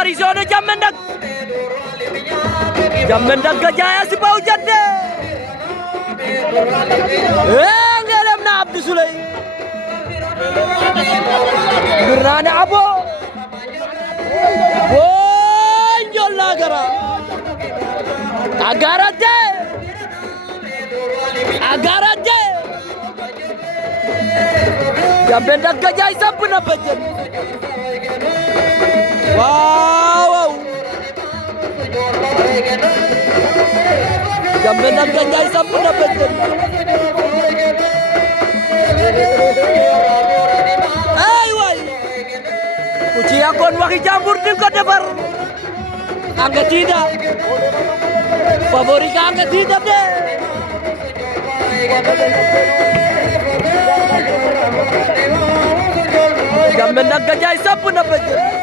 apparizione Jammendak gajaya si Pau Jadde ngelem na Abdou Souley Birane Abo njol la gara agarate Jammendak gajay samp na bëjën waaw Jammendak gajay samp na bëjën ay way ku ci yakkoon waxi jàmbur di ko defar anga tiida favori ka anga tiida de Jammendak gajay samp na bëjën